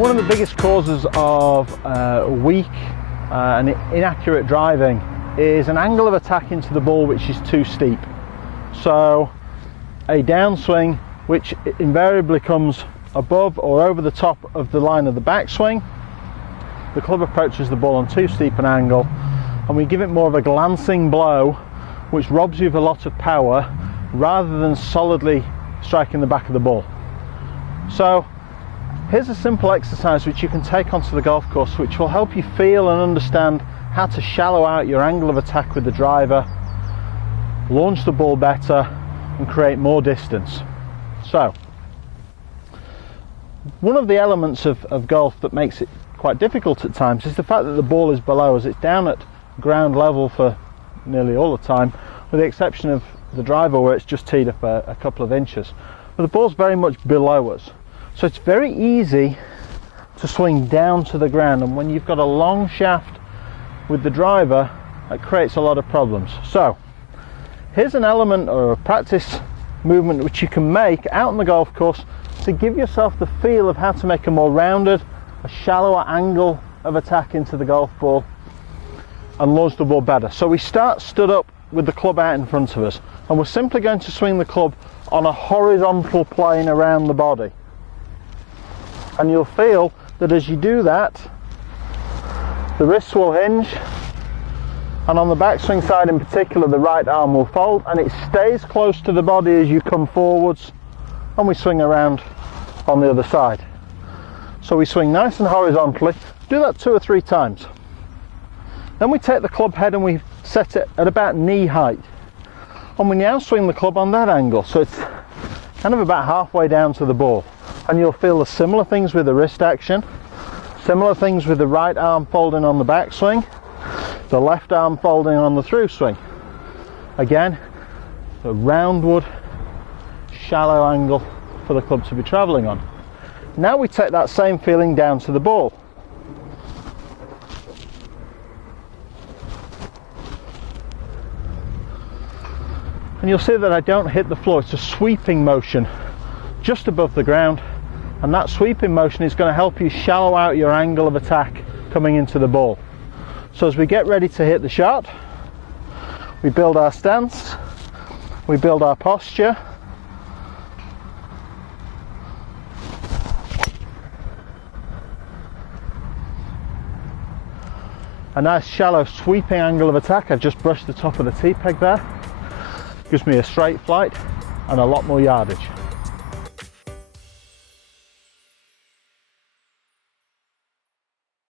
One of the biggest causes of weak and inaccurate driving is an angle of attack into the ball which is too steep. So a downswing which invariably comes above or over the top of the line of the backswing. The club approaches the ball on too steep an angle, and we give it more of a glancing blow which robs you of a lot of power rather than solidly striking the back of the ball. So here's a simple exercise which you can take onto the golf course, which will help you feel and understand how to shallow out your angle of attack with the driver, launch the ball better and create more distance. So one of the elements of golf that makes it quite difficult at times is the fact that the ball is below us. It's down at ground level for nearly all the time, with the exception of the driver where it's just teed up a couple of inches. But the ball's very much below us. So it's very easy to swing down to the ground, and when you've got a long shaft with the driver, that creates a lot of problems. So here's an element or a practice movement which you can make out on the golf course to give yourself the feel of how to make a more rounded, a shallower angle of attack into the golf ball and launch the ball better. So we start stood up with the club out in front of us, and we're simply going to swing the club on a horizontal plane around the body. And you'll feel that as you do that, the wrists will hinge, and on the backswing side in particular, the right arm will fold, and it stays close to the body as you come forwards, and we swing around on the other side. So we swing nice and horizontally. Do that 2 or 3 times. Then we take the club head and we set it at about knee height, and we now swing the club on that angle, so it's kind of about halfway down to the ball. And you'll feel the similar things with the wrist action, similar things with the right arm folding on the backswing, the left arm folding on the through swing. Again, a roundwood, shallow angle for the club to be travelling on. Now we take that same feeling down to the ball. And you'll see that I don't hit the floor. It's a sweeping motion just above the ground, and that sweeping motion is going to help you shallow out your angle of attack coming into the ball. So as we get ready to hit the shot, we build our stance, we build our posture, a nice shallow sweeping angle of attack. I've just brushed the top of the tee peg there. Gives me a straight flight and a lot more yardage.